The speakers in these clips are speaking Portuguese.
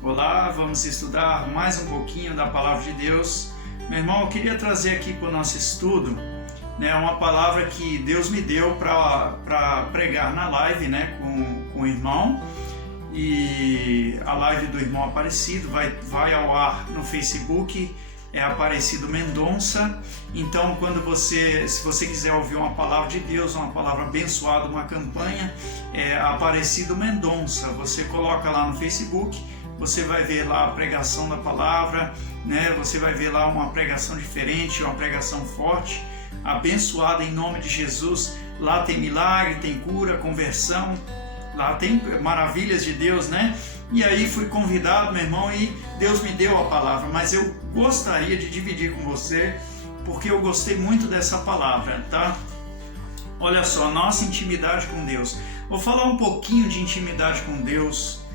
Olá, vamos estudar mais um pouquinho da Palavra de Deus. Meu irmão, eu queria trazer aqui para o nosso estudo, uma palavra que Deus me deu para pregar na live, com o irmão. E a live do irmão Aparecido vai ao ar no Facebook, é Aparecido Mendonça. Então, se você quiser ouvir uma palavra de Deus, uma palavra abençoada, uma campanha, é Aparecido Mendonça. Você coloca lá no Facebook, você vai ver lá a pregação da palavra, Você vai ver lá uma pregação diferente, uma pregação forte, abençoada em nome de Jesus. Lá tem milagre, tem cura, conversão, lá tem maravilhas de Deus, E aí fui convidado, meu irmão, e Deus me deu a palavra, mas eu gostaria de dividir com você, porque eu gostei muito dessa palavra, tá? Olha só, nossa intimidade com Deus. Vou falar um pouquinho de intimidade com Deus,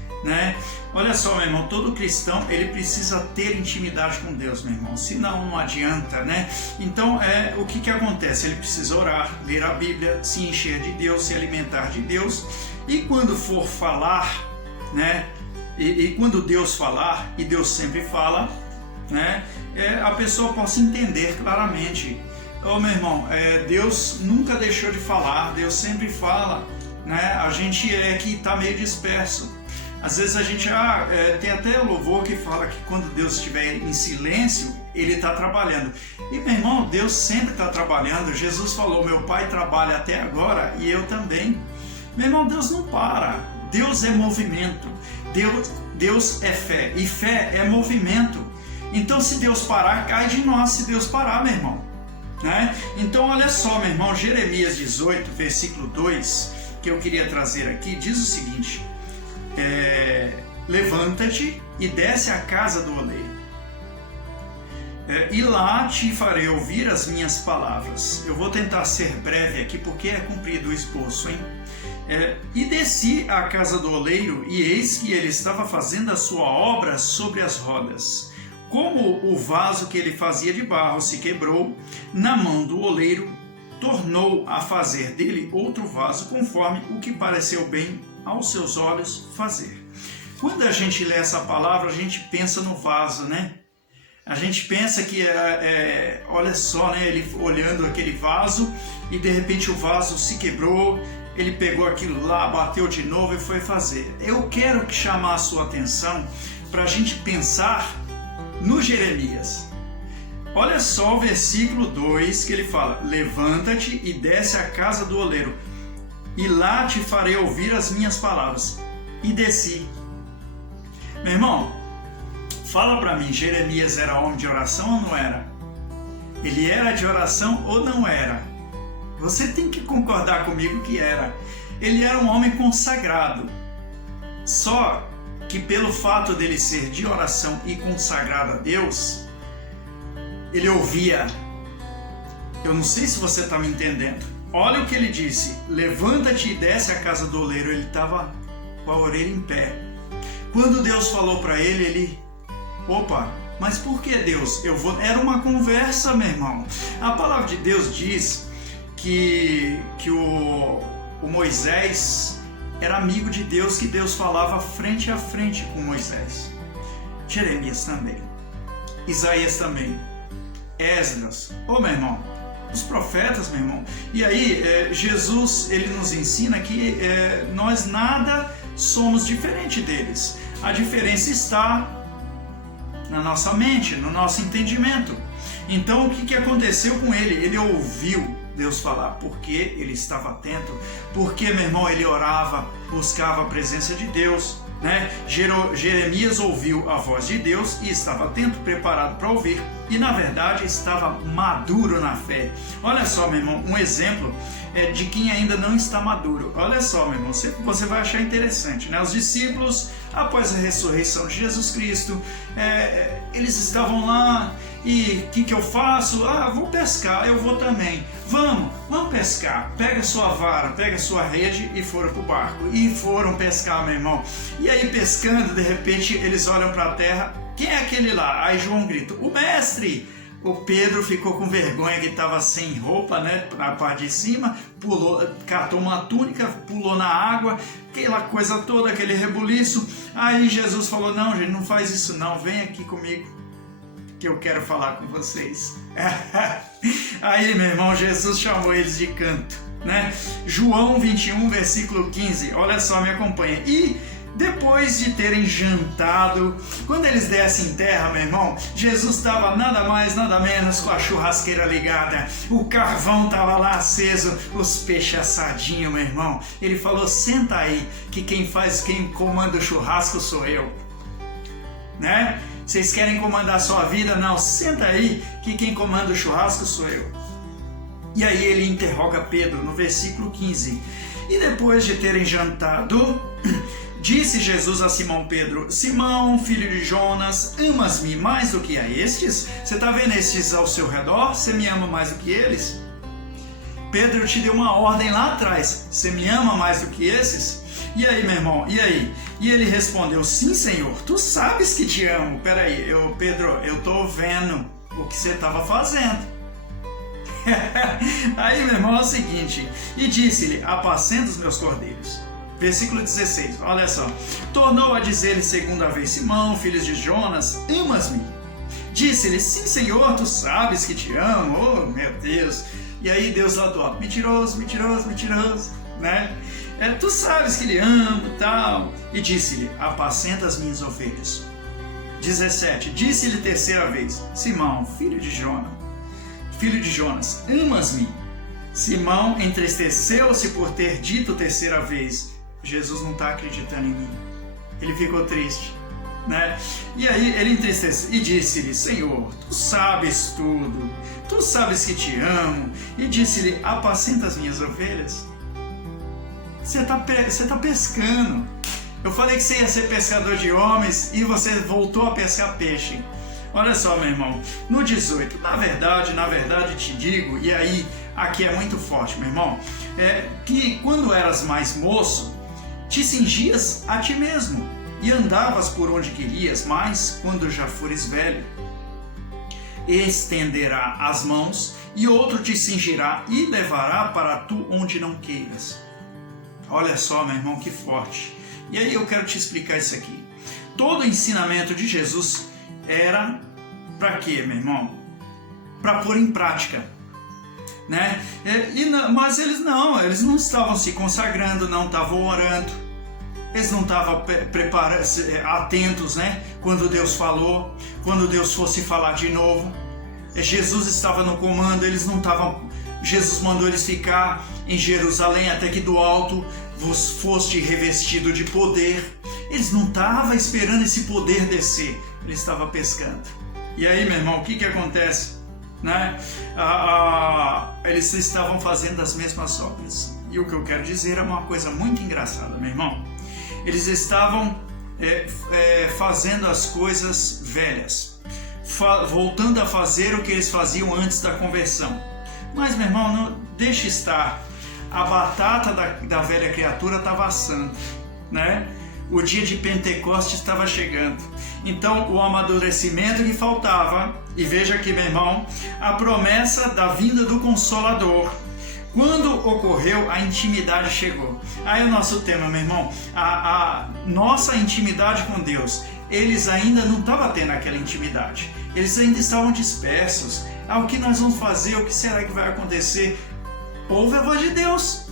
Olha só, meu irmão, todo cristão, ele precisa ter intimidade com Deus, meu irmão, senão não adianta, Então, o que acontece? Ele precisa orar, ler a Bíblia, se encher de Deus, se alimentar de Deus, e quando for falar, E quando Deus falar, e Deus sempre fala, a pessoa possa entender claramente. Meu irmão, Deus nunca deixou de falar, Deus sempre fala, A gente que está meio disperso. Às vezes a gente, tem até o louvor que fala que quando Deus estiver em silêncio, Ele está trabalhando. E, meu irmão, Deus sempre está trabalhando. Jesus falou, meu Pai trabalha até agora e eu também. Meu irmão, Deus não para. Deus é movimento. Deus é fé. E fé é movimento. Então, se Deus parar, cai de nós se Deus parar, meu irmão. Então, olha só, meu irmão, Jeremias 18, versículo 2, que eu queria trazer aqui, diz o seguinte: levanta-te e desce à casa do oleiro, e lá te farei ouvir as minhas palavras. Eu vou tentar ser breve aqui, porque é cumprido o esboço, e desci à casa do oleiro, e eis que ele estava fazendo a sua obra sobre as rodas. Como o vaso que ele fazia de barro se quebrou na mão do oleiro, tornou a fazer dele outro vaso, conforme o que pareceu bem aos seus olhos fazer. Quando a gente lê essa palavra, a gente pensa no vaso, A gente pensa que, olha só, ele olhando aquele vaso e de repente o vaso se quebrou, ele pegou aquilo lá, bateu de novo e foi fazer. Eu quero chamar a sua atenção para a gente pensar no Jeremias. Olha só o versículo 2 que ele fala: levanta-te e desce à casa do oleiro, e lá te farei ouvir as minhas palavras. E desci. Meu irmão, fala para mim, Jeremias era homem de oração ou não era? Ele era de oração ou não era? Você tem que concordar comigo que era. Ele era um homem consagrado. Só que pelo fato dele ser de oração e consagrado a Deus, ele ouvia. Eu não sei se você está me entendendo. Olha o que ele disse: levanta-te e desce à casa do oleiro. Ele estava com a orelha em pé. Quando Deus falou para ele, opa, mas por que Deus? Era uma conversa, meu irmão. A palavra de Deus diz que o Moisés era amigo de Deus, que Deus falava frente a frente com Moisés. Jeremias também. Isaías também. Esdras. Meu irmão, os profetas, meu irmão. E aí, Jesus, ele nos ensina que nós nada somos diferente deles. A diferença está na nossa mente, no nosso entendimento. Então, o que aconteceu com ele? Ele ouviu Deus falar, porque ele estava atento, porque, meu irmão, ele orava, buscava a presença de Deus, Jeremias ouviu a voz de Deus e estava atento, preparado para ouvir, e na verdade estava maduro na fé. Olha só, meu irmão, um exemplo de quem ainda não está maduro. Olha só, meu irmão, você vai achar interessante, Os discípulos, após a ressurreição de Jesus Cristo, eles estavam lá, e o que eu faço? Vou pescar, eu vou também. Vamos pescar. Pega sua vara, pega sua rede, e foram para o barco. E foram pescar, meu irmão. E aí, pescando, de repente, eles olham para a terra. Quem é aquele lá? Aí João grita: o mestre! O Pedro ficou com vergonha que estava sem roupa, né, na parte de cima, pulou, catou uma túnica, pulou na água, aquela coisa toda, aquele rebuliço. Aí Jesus falou: não, gente, não faz isso não, vem aqui comigo, que eu quero falar com vocês. Aí, meu irmão, Jesus chamou eles de canto, né? João 21, versículo 15, olha só, me acompanha. E depois de terem jantado, quando eles descem em terra, meu irmão, Jesus estava nada mais, nada menos com a churrasqueira ligada, o carvão estava lá aceso, os peixes assadinhos, meu irmão. Ele falou: senta aí, que quem comanda o churrasco sou eu, né? Vocês querem comandar a sua vida? Não, senta aí, que quem comanda o churrasco sou eu. E aí ele interroga Pedro no versículo 15. E depois de terem jantado, disse Jesus a Simão Pedro: Simão, filho de Jonas, amas-me mais do que a estes? Você está vendo estes ao seu redor? Você me ama mais do que eles? Pedro te deu uma ordem lá atrás: você me ama mais do que esses? E aí, meu irmão, e aí? E ele respondeu: sim, Senhor, tu sabes que te amo. Peraí, Pedro, eu estou vendo o que você estava fazendo. Aí, meu irmão, é o seguinte: e disse-lhe: apacenta os meus cordeiros. Versículo 16, olha só. Tornou a dizer-lhe segunda vez: Simão, filho de Jonas, amas-me? Disse-lhe: sim, Senhor, tu sabes que te amo. Oh, meu Deus. E aí Deus lá do alto: mentiroso, mentiroso, mentiroso, né? Tu sabes que lhe amo e tal. E disse-lhe: apacenta as minhas ovelhas. 17, disse-lhe terceira vez: Simão, filho de Jonas, amas-me? Simão entristeceu-se por ter dito terceira vez: Jesus não está acreditando em mim. Ele ficou triste, né? E aí ele entristeceu e disse-lhe: Senhor, tu sabes tudo, tu sabes que te amo. E disse-lhe: apacenta as minhas ovelhas. Você está pescando. Eu falei que você ia ser pescador de homens e você voltou a pescar peixe. Olha só, meu irmão, no 18, na verdade te digo, e aí aqui é muito forte, meu irmão, que quando eras mais moço, te cingias a ti mesmo e andavas por onde querias, mas quando já fores velho, estenderá as mãos e outro te cingirá e levará para tu onde não queiras. Olha só, meu irmão, que forte. E aí eu quero te explicar isso aqui. Todo o ensinamento de Jesus era para quê, meu irmão? Para pôr em prática, né? Mas eles não estavam se consagrando, não estavam orando, eles não estavam atentos, né? Quando Deus falou, quando Deus fosse falar de novo. Jesus estava no comando, eles não estavam. Jesus mandou eles ficar em Jerusalém até que do alto vos foste revestido de poder. Eles não estavam esperando esse poder descer, eles estavam pescando. E aí, meu irmão, o que acontece? Né? Eles estavam fazendo as mesmas obras. E o que eu quero dizer é uma coisa muito engraçada, meu irmão. Eles estavam fazendo as coisas velhas, voltando a fazer o que eles faziam antes da conversão. Mas, meu irmão, não deixe estar. A batata da velha criatura estava assando, né? O dia de Pentecostes estava chegando. Então, o amadurecimento que faltava, e veja aqui, meu irmão, a promessa da vinda do Consolador. Quando ocorreu, a intimidade chegou. Aí o nosso tema, meu irmão, a nossa intimidade com Deus. Eles ainda não estavam tendo aquela intimidade. Eles ainda estavam dispersos. O que nós vamos fazer? O que será que vai acontecer? Ouve a voz de Deus.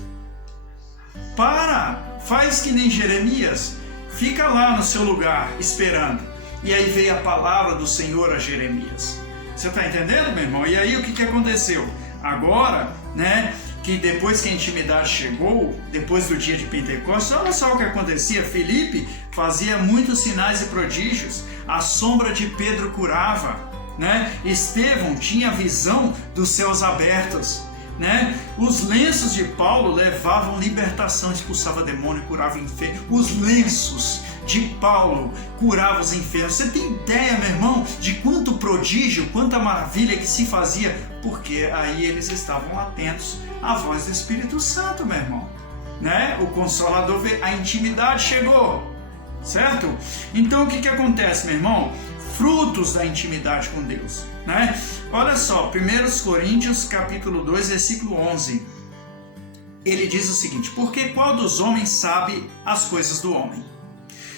Faz que nem Jeremias. Fica lá no seu lugar, esperando. E aí veio a palavra do Senhor a Jeremias. Você está entendendo, meu irmão? E aí o que aconteceu? Agora, né, que depois que a intimidade chegou, depois do dia de Pentecostes, olha só o que acontecia. Filipe fazia muitos sinais e prodígios. A sombra de Pedro curava, né? Estevão tinha visão dos céus abertos, né? Os lenços de Paulo levavam libertação, expulsava demônio, curava enfermos. Os lenços de Paulo curavam os enfermos. Você tem ideia, meu irmão, de quanto prodígio, quanta maravilha que se fazia? Porque aí eles estavam atentos à voz do Espírito Santo, meu irmão, né? O Consolador veio, a intimidade chegou, certo? Então o que acontece, meu irmão? frutos da intimidade com Deus, né? Olha só, 1 Coríntios capítulo 2, versículo 11. Ele diz o seguinte: porque qual dos homens sabe as coisas do homem,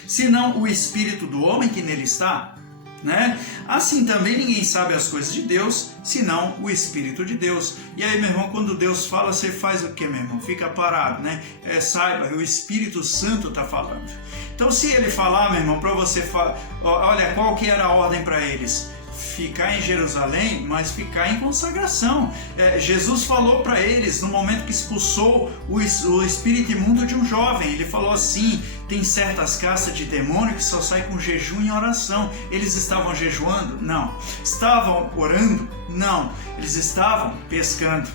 senão o espírito do homem que nele está? Né? Assim também ninguém sabe as coisas de Deus, senão o Espírito de Deus. E aí, meu irmão, quando Deus fala, você faz o que, meu irmão? Fica parado, né? Saiba, o Espírito Santo está falando. Então, se ele falar, meu irmão, para você falar, olha, qual que era a ordem para eles? Ficar em Jerusalém, mas ficar em consagração. Jesus falou para eles, no momento que expulsou o espírito imundo de um jovem, ele falou assim: tem certas castas de demônio que só saem com jejum e oração. Eles estavam jejuando? Não. Estavam orando? Não. Eles estavam pescando,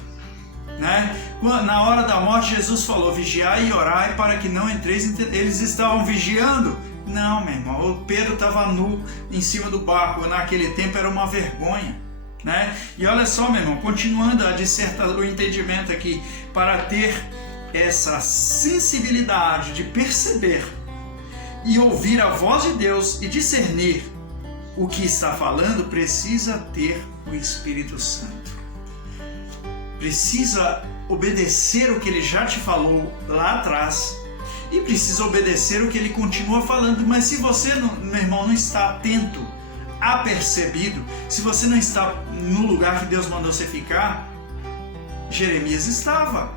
né? Na hora da morte, Jesus falou: vigiai e orai para que não entreis em tentação. Eles estavam vigiando? Não, meu irmão, o Pedro estava nu em cima do barco, naquele tempo era uma vergonha, né? E olha só, meu irmão, continuando a dissertar o entendimento aqui, para ter essa sensibilidade de perceber e ouvir a voz de Deus e discernir o que está falando, precisa ter o Espírito Santo. Precisa obedecer o que ele já te falou lá atrás, e precisa obedecer o que ele continua falando. Mas se você, meu irmão, não está atento, apercebido, se você não está no lugar que Deus mandou você ficar, Jeremias estava.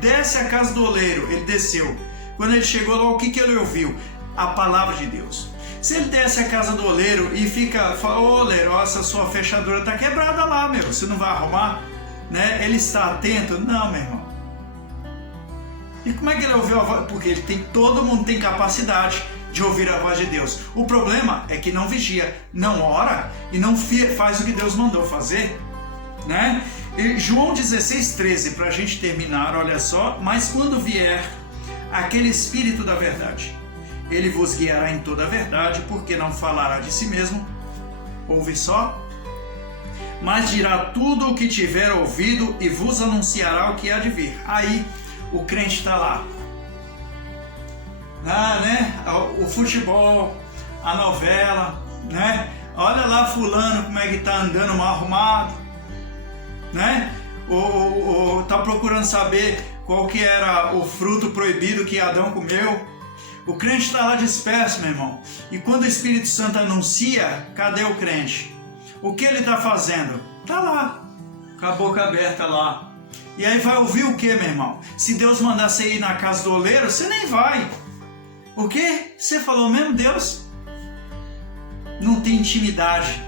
Desce a casa do oleiro, ele desceu. Quando ele chegou lá, o que ele ouviu? A palavra de Deus. Se ele desce a casa do oleiro e fala: ô oleiro, essa sua fechadura está quebrada lá, meu, você não vai arrumar? Né? Ele está atento? Não, meu irmão. E como é que ele ouviu a voz? Porque todo mundo tem capacidade de ouvir a voz de Deus. O problema é que não vigia, não ora e não faz o que Deus mandou fazer, né? E João 16:13, para a gente terminar, olha só: mas quando vier aquele Espírito da verdade, ele vos guiará em toda a verdade, porque não falará de si mesmo, ouve só, mas dirá tudo o que tiver ouvido e vos anunciará o que há de vir. Aí o crente está lá, né? O futebol, a novela, né? Olha lá fulano como é que está andando mal arrumado, né? Ou está procurando saber qual que era o fruto proibido que Adão comeu. O crente está lá disperso, meu irmão. E quando o Espírito Santo anuncia, cadê o crente? O que ele está fazendo? Está lá, com a boca aberta lá. E aí vai ouvir o que, meu irmão? Se Deus mandar você ir na casa do oleiro, você nem vai. O quê? Você falou mesmo, Deus? Não tem intimidade.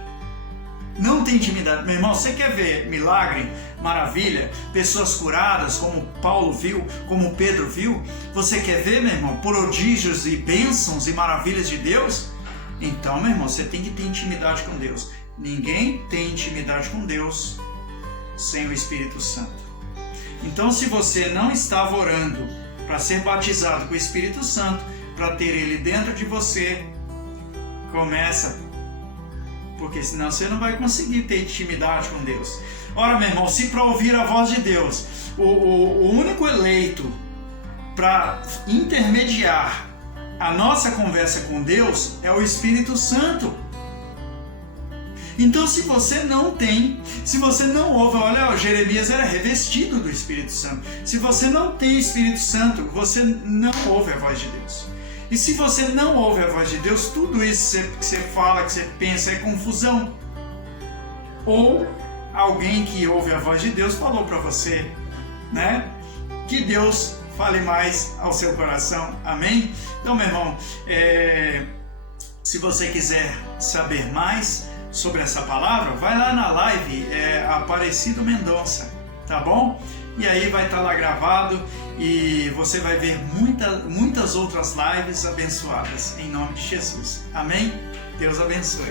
Não tem intimidade. Meu irmão, você quer ver milagre, maravilha, pessoas curadas, como Paulo viu, como Pedro viu? Você quer ver, meu irmão, prodígios e bênçãos e maravilhas de Deus? Então, meu irmão, você tem que ter intimidade com Deus. Ninguém tem intimidade com Deus sem o Espírito Santo. Então, se você não estava orando para ser batizado com o Espírito Santo, para ter ele dentro de você, começa, porque senão você não vai conseguir ter intimidade com Deus. Ora, meu irmão, se para ouvir a voz de Deus, o único eleito para intermediar a nossa conversa com Deus é o Espírito Santo. Então, se você não tem, se você não ouve, olha, Jeremias era revestido do Espírito Santo. Se você não tem Espírito Santo, você não ouve a voz de Deus. E se você não ouve a voz de Deus, tudo isso que você fala, que você pensa é confusão. Ou alguém que ouve a voz de Deus falou para você, né? Que Deus fale mais ao seu coração. Amém? Então, meu irmão, se você quiser saber mais sobre essa palavra, vai lá na live Aparecido Mendonça, tá bom? E aí vai estar lá gravado e você vai ver muitas outras lives abençoadas em nome de Jesus. Amém? Deus abençoe.